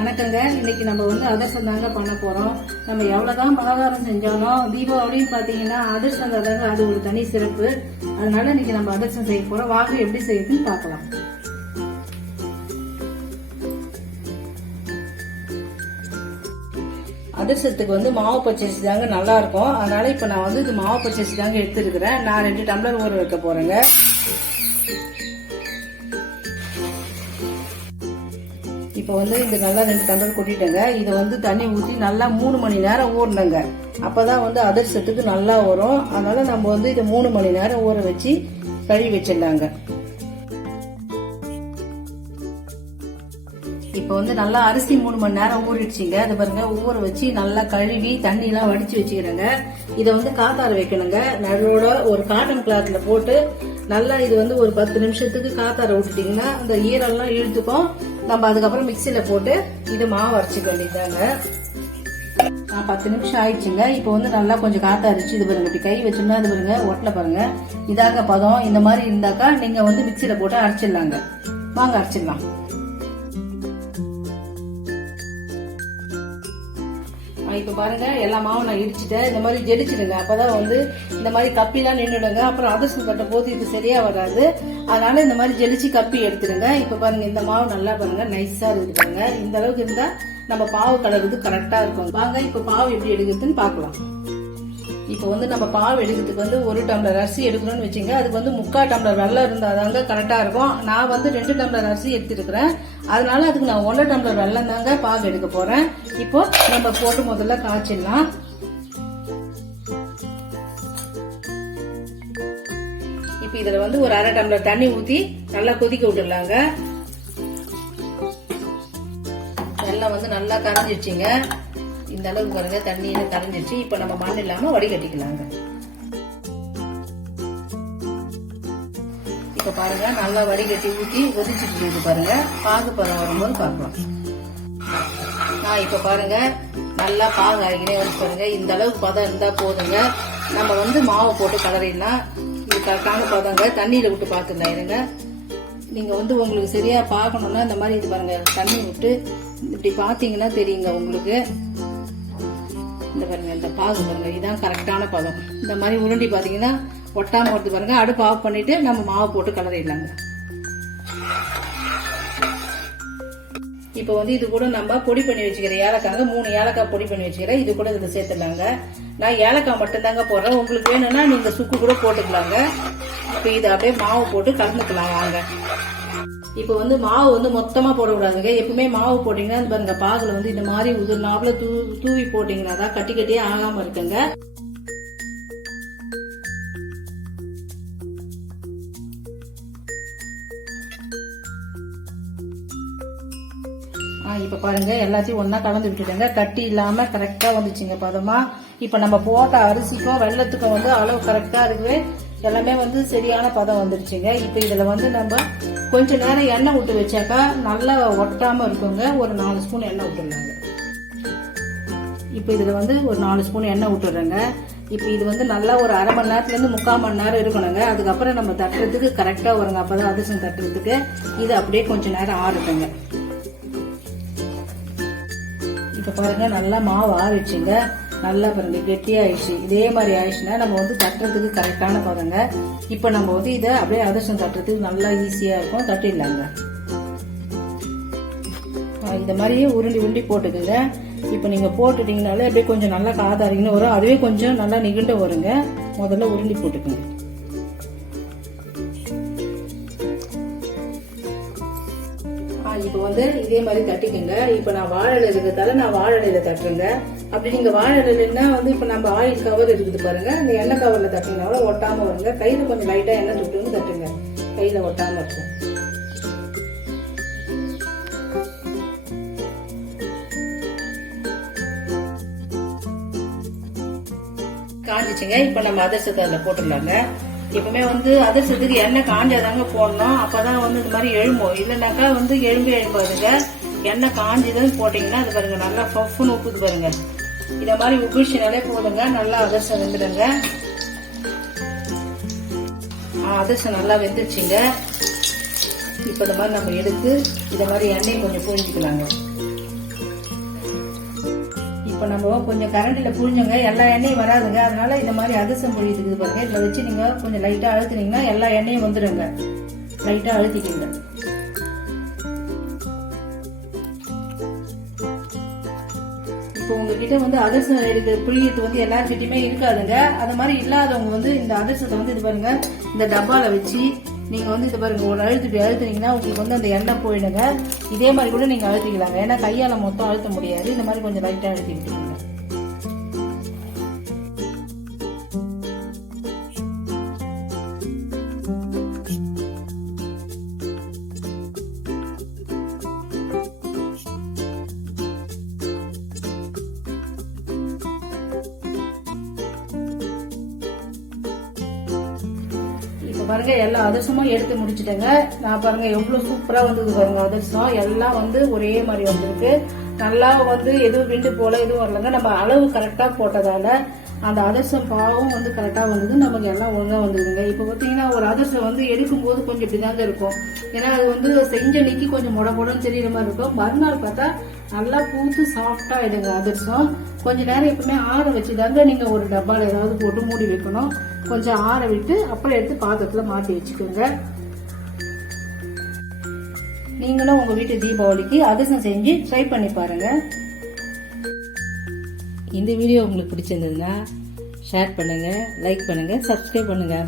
வணக்கங்க. இன்னைக்கு நம்ம அதிரசம் தாங்க பண்ண போறோம். நம்ம எவ்வளவுதான் பலகாரம் செஞ்சாலும் தீபாவளின்னு பாத்தீங்கன்னா அதிரசம் தாங்க அது ஒரு தனி சிறப்பு. அதனால இன்னைக்கு நம்ம அதிரசம் செய்ய போறோம். வாங்க எப்படி செய்யுதுன்னு பார்க்கலாம். அதிரசத்துக்கு மாவு பச்சரிசி தாங்க நல்லா இருக்கும். அதனால இப்ப நான் இது மாவு பச்சரிசி தாங்க எடுத்துருக்கிறேன். நான் 2 டம்ளர் ஊற வைக்க போறேங்க. இப்போ இது நல்லா 2 டம்ளர் கொட்டிட்டேங்க. இதை தண்ணி ஊற்றி நல்லா 3 மணி நேரம் ஊறணுங்க. அப்பதான் அதிரசத்துக்கு நல்லா வரும். அதனால நம்ம இதை 3 மணி நேரம் ஊற வச்சு கழுவி வச்சிடலாங்க. இப்போ நல்லா அரிசி 3 மணி நேரம் ஊறிடுச்சிங்க. அதை பாருங்க, ஊற வச்சு நல்லா கழுவி தண்ணி எல்லாம் வடிச்சு வச்சுக்கிறேங்க. இதை காத்தார வைக்கணுங்க. நடுவோட ஒரு காட்டன் கிளாத்ல போட்டு நல்லா இது ஒரு 10 நிமிஷத்துக்கு காத்தார விட்டுட்டீங்கன்னா அந்த ஈரெல்லாம் இழுத்துக்கும். நம்ம அதுக்கப்புறம் மிக்சியில போட்டு இது மாவு அரைச்சிக்க வேண்டியதாங்க. 10 நிமிஷம் ஆயிடுச்சுங்க. இப்போ நல்லா கொஞ்சம் காத்தாரிச்சு இது பாருங்க. இப்படி கை வச்சோம்னா இது பாருங்க ஒட்டல பாருங்க. இதாக பதம். இந்த மாதிரி இருந்தாக்கா நீங்க மிக்சியில போட்டு அரைச்சிடலாங்க. வாங்க அரைச்சிடலாம். இப்ப பாருங்க, எல்லா மாவும் நான் இடிச்சுட்டேன். இந்த மாதிரி ஜெடிச்சிடுங்க. அப்பதான் இந்த மாதிரி கப்பிலாம் நின்றுடுங்க. அப்புறம் அதிரசம் கட்ட போது இது சரியா வராது. அதனால இந்த மாதிரி ஜெலிச்சு கப்பி எடுத்துருங்க. இப்ப பாருங்க, இந்த மாவு நல்லா பாருங்க நைஸா இருக்குது பாருங்க. இந்த அளவுக்கு இருந்தா நம்ம பாவு கலருக்கு கரெக்டா இருக்கும். வாங்க இப்ப பாவு எப்படி எடுக்கிறதுன்னு பாக்கலாம். இப்போ நம்ம பாவு எடுக்கிறதுக்கு 1 டம்ளர் அரிசி எடுக்கணும்னு வச்சுங்க. அதுக்கு 3/4 டம்ளர் வெள்ளம் இருந்தாதாங்க கரெக்டா இருக்கும். நான் 2 டம்ளர் அரிசி எடுத்துருக்கிறேன். அதனால அதுக்கு நான் 1 டம்ளர் வெள்ளம் தாங்க பாகு எடுக்க போறேன். இப்போ நம்ம போட்டு முதல்ல காய்ச்சிடலாம். இப்ப இதுல ஒரு 1/2 டம்ளர் தண்ணி ஊத்தி நல்லா கொதிக்க விட்டுடலாங்க. வெள்ளம் நல்லா கரைஞ்சிடுச்சுங்க. இந்த அளவுக்கு பாருங்க, தண்ணி கரைஞ்சிச்சு. இப்ப நம்ம மண் இல்லாம வடிகட்டிக்கலாங்க. இப்ப பாருங்க, நல்லா வடிகட்டி ஊத்தி கொதிச்சுட்டு பாருங்க. பாகு பதம் வரும்போது பார்க்கலாம். இப்ப பாருங்க, நல்லா பாகு ஆகினே பாருங்க. இந்த அளவுக்கு பதம் இருந்தா போதுங்க. நம்ம மாவை போட்டு கலரிடலாம். இது கரெக்டான பதங்க. தண்ணியில விட்டு பாத்துக்கலாம் இருங்க. நீங்க உங்களுக்கு சரியா பார்க்கணும்னா இந்த மாதிரி இது பாருங்க, தண்ணி விட்டு இப்படி பாத்தீங்கன்னா தெரியுங்க உங்களுக்கு. இந்த பாருங்க, இந்த பாகு பாருங்க, இதுதான் கரெக்டான பதம். இந்த மாதிரி உருண்டி பாத்தீங்கன்னா ஒட்டாம வருது பாருங்க. அடுப்பு ஆஃப் பண்ணிட்டு நம்ம மாவு போட்டு கலரிடலாங்க. இப்போ இது கூட நம்ம பொடி பண்ணி வச்சுக்கிற ஏலக்காங்க 3 ஏலக்காய் பொடி பண்ணி வச்சுக்கிறேன். இது கூட இதுல சேர்த்துடலாங்க. நான் ஏலக்காய் மட்டும் தாங்க போடுறேன். உங்களுக்கு வேணும்னா நீங்க சுக்கு கூட போட்டுக்கலாங்க. இப்ப இதை அப்படியே மாவு போட்டு கலந்துக்கலாம் வாங்க. இப்ப மாவு மொத்தமா போடக்கூடாதுங்க. எப்பவுமே மாவு போட்டீங்கன்னா பாருங்க, பாகுல இந்த மாதிரி உதிர்நாப்புல தூவி போட்டீங்கன்னா தான் கட்டி கட்டியே ஆகாம இருக்குங்க. இப்ப பாருங்க, எல்லாத்தையும் ஒன்னா கலந்து விட்டுட்டேங்க. கட்டி இல்லாம கரெக்டா வந்துச்சுங்க பதமா. இப்ப நம்ம போட்ட அரிசிக்கும் வெள்ளத்துக்கும் அளவு கரெக்டா இருக்குது. எல்லாமே சரியான பதம் வந்துருச்சுங்க. இப்ப இதுல நம்ம கொஞ்ச நேரம் எண்ணெய் விட்டு வச்சாக்கா நல்லா ஒட்டாம இருக்குங்க. ஒரு 4 ஸ்பூன் எண்ணெய் விட்டுருங்க. இப்ப இதுல ஒரு 4 ஸ்பூன் எண்ணெய் விட்டுறேங்க. இப்ப இது நல்லா ஒரு 1/2 மணி நேரத்துல இருந்து 3/4 மணி நேரம் இருக்கணுங்க. அதுக்கப்புறம் நம்ம தட்டுறதுக்கு கரெக்டா வருங்க. அப்பதான் அதிரசம் தட்டுறதுக்கு. இது அப்படியே கொஞ்ச நேரம் ஆறுட்டுங்க. இப்ப பாருங்க, நல்லா மாவு ஆறிடுச்சுங்க. நல்லா பாருங்க கெட்டியாயிடுச்சு. இதே மாதிரி ஆயிடுச்சுன்னா நம்ம தட்டுறதுக்கு கரெக்டான பதங்க. இப்ப நம்ம இதை அப்படியே அதிரசம் தட்டுறதுக்கு நல்லா ஈஸியா இருக்கும். தட்டிடலாங்க. இந்த மாதிரியே உருண்டி போட்டுக்குங்க. இப்ப நீங்க போட்டுட்டீங்கனாலே அப்படியே கொஞ்சம் நல்லா காதாரிங்கன்னு வரும். அதுவே கொஞ்சம் நல்லா நிகழ்ந்து வருங்க. முதல்ல உருண்டி போட்டுக்குங்க. இப்ப இதே மாதிரி தட்டிக்குங்க. இப்ப நான் வாழை இருக்கிறதால நான் வாழை இலையில தட்டுறேங்க. அப்படி நீங்க வாழை இலைன்னா இப்ப நம்ம ஆயில் கவர் இருக்குது பாருங்க. இந்த எண்ணெய் கவர்ல தட்டினாலும் ஒட்டாம வருங்க. கையில கொஞ்சம் லைட்டா எண்ணெய் தொட்டு தட்டுங்க. கையில ஒட்டாம இருக்கும். காஞ்சிச்சுங்க. இப்ப நம்ம அதிரசத்தை அதுல போட்டுடலாங்க. எப்பவுமே அதிரசத்துக்கு எண்ணெய் காஞ்சாதாங்க போடணும். அப்பதான் இந்த மாதிரி எழும்பும். இல்லைன்னாக்கா எழும்பாதுங்க. எண்ணெய் காஞ்சிதான் போட்டீங்கன்னா அது பாருங்க நல்லா பஃப்னு உப்புது பாருங்க. இத மாதிரி உப்பிச்சுனாலே போதுங்க. நல்லா அதிரசம் வெந்துடுங்க. அதிரசம் நல்லா வெந்துருச்சுங்க. இப்ப இந்த மாதிரி நம்ம எடுத்து இத மாதிரி எண்ணெய் கொஞ்சம் புரிஞ்சுக்கலாங்க. இப்போ நம்ம கொஞ்சம் கரண்டில் புழிஞ்சோங்க, எல்லா எண்ணெயும் வராதுங்க. அதனால இந்த மாதிரி அதிரசம் புழியதுக்கு பாருங்க, இதில் வச்சு நீங்க கொஞ்சம் லைட்டா அழுத்தினீங்கன்னா எல்லா எண்ணெயும் வந்துடுங்க. லைட்டா அழுத்திக்கிங்க. இப்போ உங்ககிட்ட வந்து அதிரசம் எடுக்க புளியது வந்து எல்லாருக்கிட்டையுமே இருக்காதுங்க. அது மாதிரி இல்லாதவங்க வந்து இந்த அதிரசத்தை வந்து இது பாருங்க, இந்த டப்பால வச்சு நீங்க வந்து இது பாருங்க ஒரு அழுத்தினீங்கன்னா உங்களுக்கு வந்து அந்த எண்ணெய் போயிடுங்க. இதே மாதிரி கூட நீங்க அழுத்திக்கலாங்க. ஏன்னா கையால மொத்தம் அழுத்த முடியாது. இந்த மாதிரி கொஞ்சம் லைட்டா அழுத்திக்கிட்டீங்க. பாருங்க எல்லா அதிரசமும் எடுத்து முடிச்சுட்டேங்க. நான் பாருங்க எவ்வளவு சூப்பரா வந்தது பாருங்க. அதிரசம் எல்லாம் வந்து ஒரே மாதிரி வந்திருக்கு. நல்லா வந்து எதுவும் விண்டு போல எதுவும் வரலங்க. நம்ம அளவு கரெக்டா போட்டதால அந்த அதிரசம் பாவும் வந்து கரெக்டா வந்தது. நமக்கு எல்லாம் ஒழுங்கா வந்ததுங்க. இப்ப பாத்தீங்கன்னா ஒரு அதிரசம் வந்து எடுக்கும் போது கொஞ்சம் இப்படிதாங்க இருக்கும். ஏன்னா அது வந்து செஞ்ச அன்னைக்கு கொஞ்சம் முடமுடன்னு தெரியுற மாதிரி இருக்கும். மறுநாள் பார்த்தா நல்லா பூத்து சாஃப்டா ஆயிடுங்க அதிரசம். கொஞ்ச நேரம் எப்பவுமே ஆற வச்சுதாங்க நீங்க ஒரு டப்பால ஏதாவது போட்டு மூடி வைக்கணும். கொஞ்சம் ஆற விட்டு அப்புறம் எடுத்து பாத்திரத்துல மாட்டி வச்சுக்கோங்க. நீங்களும் உங்க வீட்டு தீபாவளிக்கு அதிரசம் செஞ்சு ட்ரை பண்ணி பாருங்க. இந்த வீடியோ உங்களுக்கு பிடிச்சிருந்ததுன்னா ஷேர் பண்ணுங்க, லைக் பண்ணுங்க, சப்ஸ்கிரைப் பண்ணுங்க.